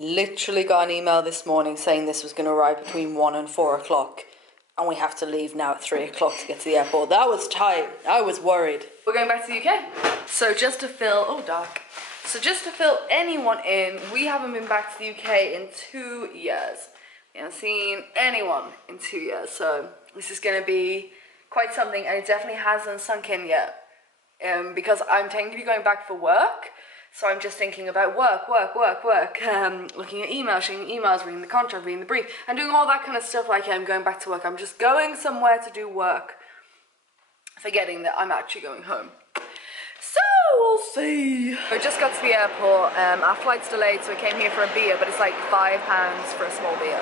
Literally got an email this morning saying this was going to arrive between 1 and 4 o'clock. And we have to leave now at 3 o'clock to get to the airport. That was tight. I was worried. We're going back to the UK. So just to fill, oh dark. So just to fill anyone in, we haven't been back to the UK in 2 years. We haven't seen anyone in 2 years. So this is going to be quite something, and it definitely hasn't sunk in yet. Because I'm technically going back for work. So I'm just thinking about work, looking at emails, checking emails, reading the contract, reading the brief, and doing all that kind of stuff like I'm going back to work. I'm just going somewhere to do work, forgetting that I'm actually going home. So we'll see. We just got to the airport. Our flight's delayed, so we came here for a beer, but it's like £5 for a small beer.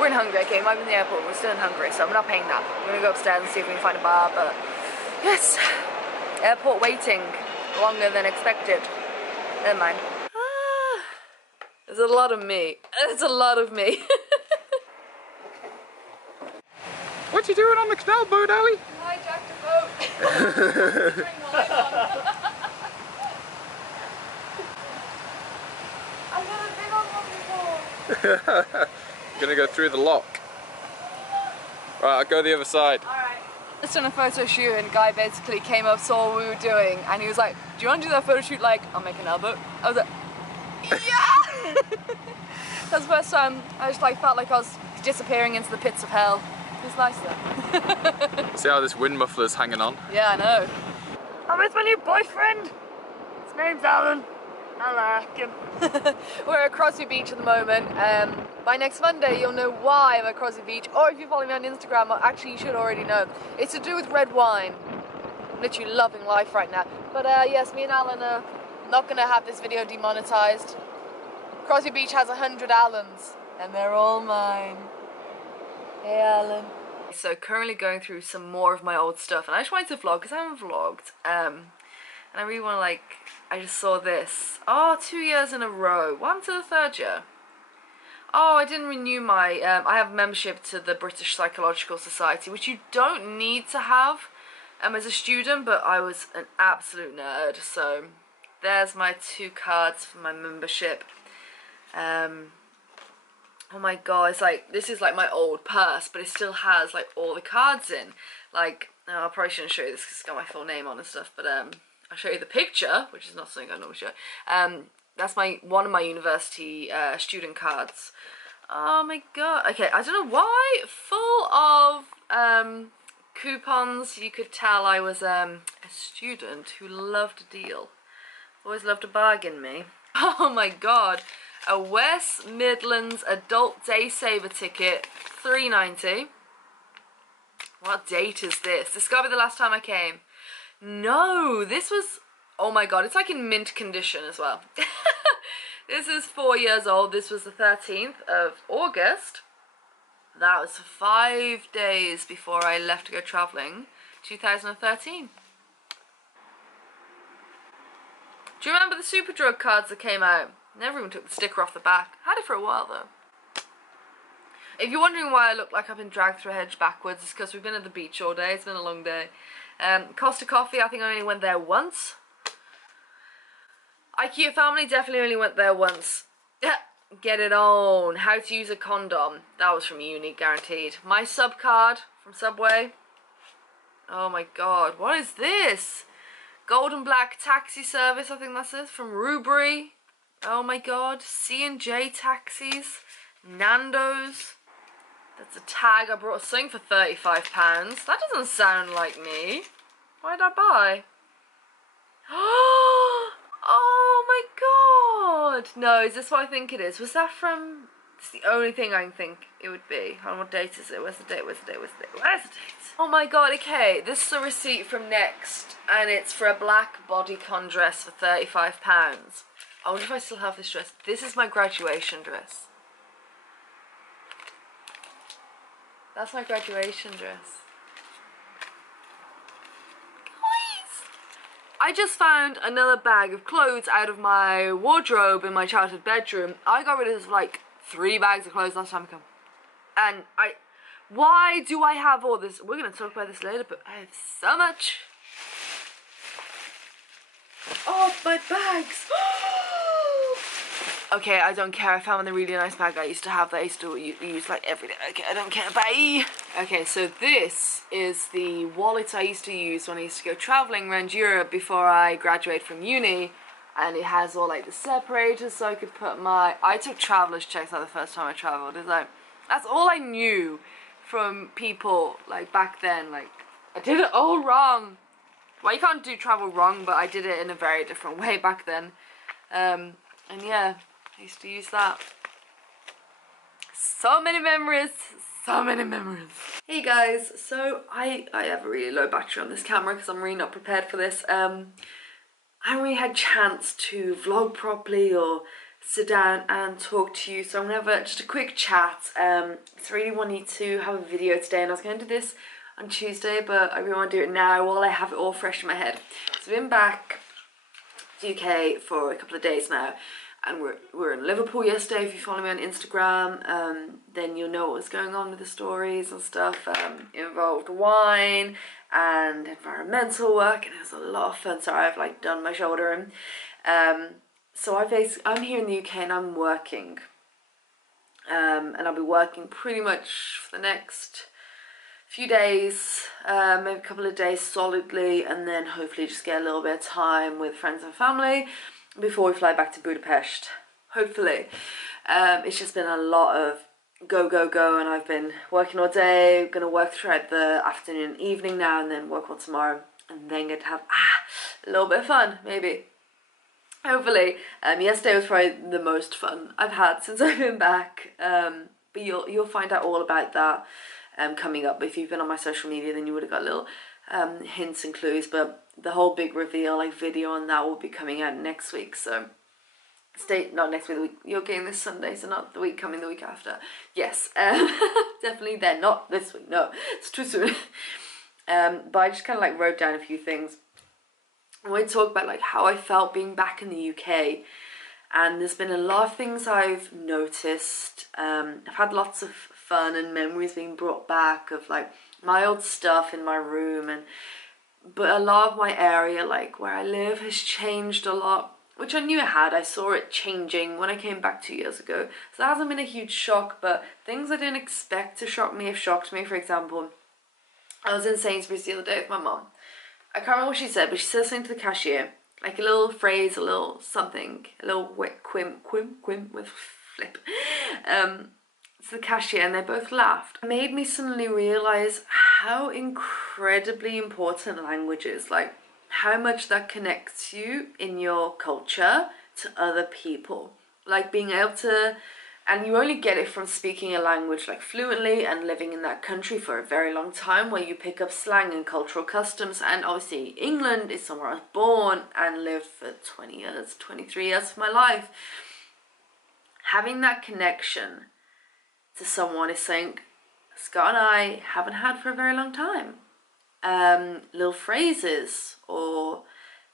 We're in Hungary, okay, I'm in the airport, we're still in Hungary, so I'm not paying that. We're gonna go upstairs and see if we can find a bar, but yes, airport waiting longer than expected. Never mind. There's a lot of me. It's a lot of me. What you doing on the canal boat, Ali? Hijacked a boat. I've never been on one before. Gonna go through the lock. Right, I'll go the other side. Alright. Just on a photo shoot, and a guy basically came up, saw what we were doing, and he was like, do you want to do that photo shoot like I'll make an elbow? I was like, yeah! That's the first time I just like felt like I was disappearing into the pits of hell. It was nice though. See how this wind muffler's hanging on? Yeah, I know. I'm with my new boyfriend. His name's Alan. I like him. We're at Crosby Beach at the moment. By next Monday you'll know why I'm at Crosby Beach, or if you follow me on Instagram, actually you should already know. It's to do with red wine. I'm literally loving life right now. But yes, me and Alan are not gonna have this video demonetized. Crosby Beach has 100 Alans, and they're all mine. Hey Alan. So currently going through some more of my old stuff, and I just wanted to vlog because I haven't vlogged. And I really want to I just saw this. Oh, 2 years in a row. What happened to the third year? Oh, I didn't renew my, I have membership to the British Psychological Society, which you don't need to have as a student, but I was an absolute nerd. So there's my 2 cards for my membership. Oh my god, it's like, this is like my old purse, but it still has like all the cards in. Like, oh, I probably shouldn't show you this because it's got my full name on and stuff, but I'll show you the picture, which is not something I normally show. That's one of my university student cards. Oh my god. Okay, I don't know why. Full of coupons. You could tell I was a student who loved a deal. Always loved a bargain, me. Oh my god. A West Midlands adult day saver ticket, £3.90. What date is this? This gotta be the last time I came. No, this was, oh my god, it's like in mint condition as well. This is 4 years old. This was the 13th of August. That was 5 days before I left to go travelling, 2013. Do you remember the Superdrug cards that came out? Never even took the sticker off the back. Had it for a while though. If you're wondering why I look like I've been dragged through a hedge backwards, it's because we've been at the beach all day. It's been a long day. Costa Coffee, I think I only went there once. IKEA Family, definitely only went there once. Get it on. How to use a condom. That was from uni, guaranteed. My sub card from Subway. Oh my god, what is this? Golden Black Taxi Service, I think that's it, from Rubery. Oh my god, C&J Taxis. Nando's. That's a tag. I brought a thing for £35. That doesn't sound like me. Why did I buy? Oh my god! No, is this what I think it is? Was that from... It's the only thing I can think it would be. Hold on, what date is it? Where's the date? Where's the date? Where's the date? Where's the date? Oh my god, okay. This is a receipt from Next, and it's for a black bodycon dress for £35. I wonder if I still have this dress. This is my graduation dress. That's my graduation dress. Guys! I just found another bag of clothes out of my wardrobe in my childhood bedroom. I got rid of like 3 bags of clothes last time I came. And why do I have all this? We're going to talk about this later, but I have so much. Oh, my bags. Okay, I don't care. I found the really nice bag I used to have that I used to use like every day. Okay, I don't care. Bye! Okay, so this is the wallet I used to use when I used to go travelling around Europe before I graduated from uni. And it has all like the separators so I could put my... I took traveller's checks out the first time I travelled. It's like, that's all I knew from people like back then. Like, I did it all wrong. Well, you can't do travel wrong, but I did it in a very different way back then. And yeah, I used to use that. So many memories, so many memories. Hey guys, so I have a really low battery on this camera because I'm really not prepared for this. I haven't really had a chance to vlog properly or sit down and talk to you, so I'm gonna have just a quick chat. It's really wanting to have a video today, and I was going to do this on Tuesday, but I really want to do it now while I have it all fresh in my head. So I've been back to UK for a couple of days now, and we're in Liverpool yesterday. If you follow me on Instagram, then you'll know what was going on with the stories and stuff. It involved wine and environmental work, and it was a lot of fun. So I've like done my shoulder in. So I'm here in the UK and I'm working, and I'll be working pretty much for the next few days, maybe a couple of days solidly, and then hopefully just get a little bit of time with friends and family before we fly back to Budapest, hopefully. It's just been a lot of go, and I've been working all day, gonna work throughout the afternoon and evening now, and then work all tomorrow, and then get to have a little bit of fun, maybe. Hopefully. Yesterday was probably the most fun I've had since I've been back, but you'll find out all about that coming up. If you've been on my social media, then you would have got little hints and clues, but the whole big reveal like video on that will be coming out next week, so not next week, the week you're getting this Sunday, so not the week coming, the week after. Yes, definitely then, not this week, no, it's too soon. But I just kind of like wrote down a few things. I want to talk about like how I felt being back in the UK, and there's been a lot of things I've noticed. I've had lots of fun and memories being brought back of like my old stuff in my room, but a lot of my area, like where I live, has changed a lot, which I knew it had. I saw it changing when I came back 2 years ago, so that hasn't been a huge shock, but things I didn't expect to shock me have shocked me. For example, I was in Sainsbury's the other day with my mum. I can't remember what she said, but she said something to the cashier, like a little phrase, a little something, a little quim with flip. To the cashier, and they both laughed. It made me suddenly realise how incredibly important language is, like how much that connects you in your culture to other people. Like being able to, and you only get it from speaking a language like fluently and living in that country for a very long time, where you pick up slang and cultural customs. And obviously England is somewhere I was born and lived for 20 years, 23 years of my life. Having that connection to someone is something Scott and I haven't had for a very long time. Little phrases or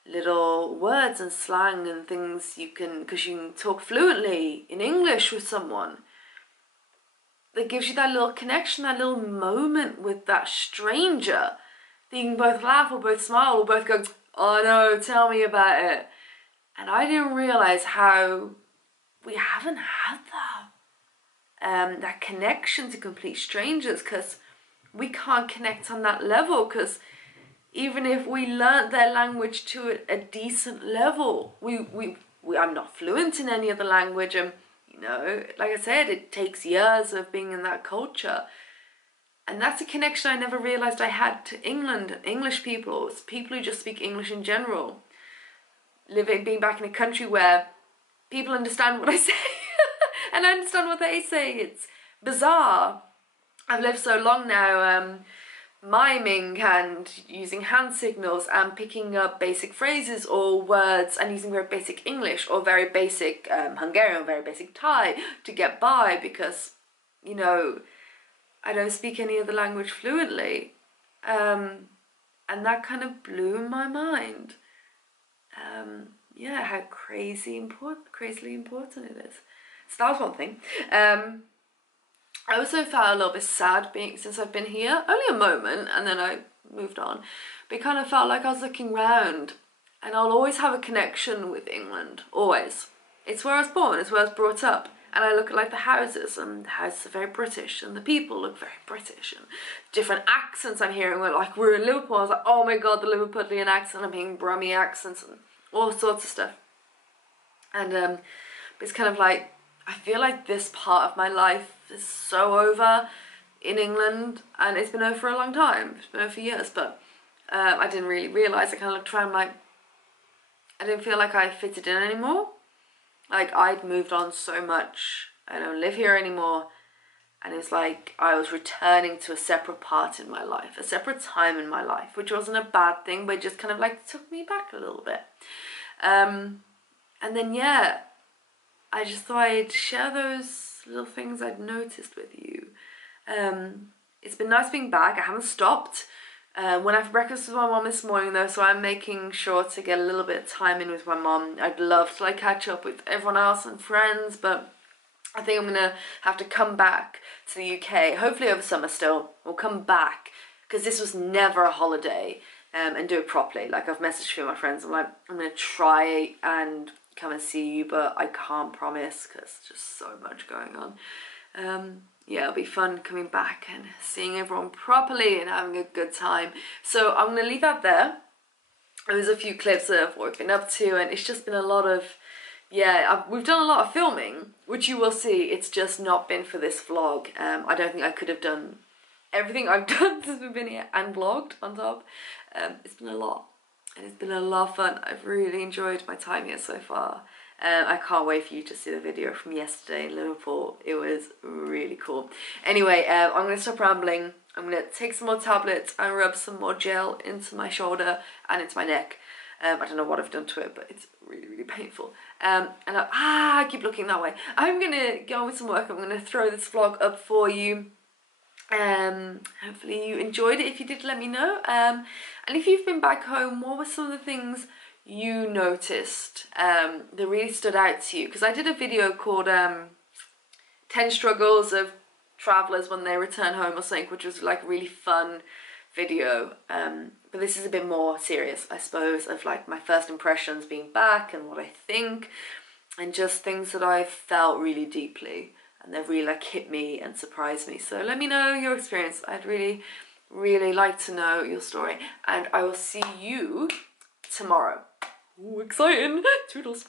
little words and slang and things you can, because you can talk fluently in English with someone, that gives you that little connection, that little moment with that stranger that you can both laugh or both smile or both go, oh no, tell me about it. And I didn't realise how we haven't had that connection to complete strangers, because we can't connect on that level, because even if we learnt their language to a decent level, I'm not fluent in any other language, and you know, like I said, it takes years of being in that culture, and that's a connection I never realised I had to England, English people, people who just speak English in general. Being back in a country where people understand what I say and I understand what they say. It's bizarre. I've lived so long now, miming and using hand signals and picking up basic phrases or words and using very basic English or very basic Hungarian or very basic Thai to get by, because, you know, I don't speak any other language fluently. And that kind of blew my mind. Yeah, how crazily important it is. So that was one thing. I also felt a little bit sad since I've been here, only a moment, and then I moved on. But it kind of felt like I was looking round, and I'll always have a connection with England, always. it's where I was born, it's where I was brought up. And I look at like the houses, and the houses are very British, and the people look very British, and different accents I'm hearing. We're in Liverpool, I was like, oh my god, the Liverpudlian accent, I'm hearing Brummie accents, and all sorts of stuff. And it's kind of like, I feel like this part of my life is so over in England, and it's been over for a long time. It's been over for years, but I didn't really realise. I kind of looked around like, I didn't feel like I fitted in anymore. Like, I'd moved on so much. I don't live here anymore. And it's like I was returning to a separate part in my life, a separate time in my life, which wasn't a bad thing, but it just kind of like took me back a little bit. And then, yeah, I just thought I'd share those little things I'd noticed with you. It's been nice being back. I haven't stopped. Went out for breakfast with my mom this morning though, so I'm making sure to get a little bit of time in with my mom. I'd love to like catch up with everyone else and friends, but I think I'm gonna have to come back to the UK, hopefully over summer still. We'll come back, because this was never a holiday, and do it properly. Like, I've messaged a few of my friends, I'm like, I'm gonna try and come and see you, but I can't promise because just so much going on. Yeah, it'll be fun coming back and seeing everyone properly and having a good time. So I'm gonna leave that there. There's a few clips of what we've been up to, and it's just been a lot of, yeah, we've done a lot of filming, which you will see. It's just not been for this vlog. I don't think I could have done everything I've done since we've been here and vlogged on top. It's been a lot. And it's been a lot of fun. I've really enjoyed my time here so far. I can't wait for you to see the video from yesterday in Liverpool. It was really cool. Anyway, I'm going to stop rambling. I'm going to take some more tablets and rub some more gel into my shoulder and into my neck. I don't know what I've done to it, but it's really, really painful. And I keep looking that way. I'm going to go on with some work. I'm going to throw this vlog up for you. Hopefully you enjoyed it. If you did, let me know. And if you've been back home, what were some of the things you noticed that really stood out to you? Because I did a video called 10 Struggles of Travellers When They Return Home or something, which was like a really fun video. But this is a bit more serious, I suppose, of like my first impressions being back and what I think, and just things that I felt really deeply. And they've really like hit me and surprised me. So let me know your experience. I'd really, really like to know your story. And I will see you tomorrow. Ooh, exciting. Toodles.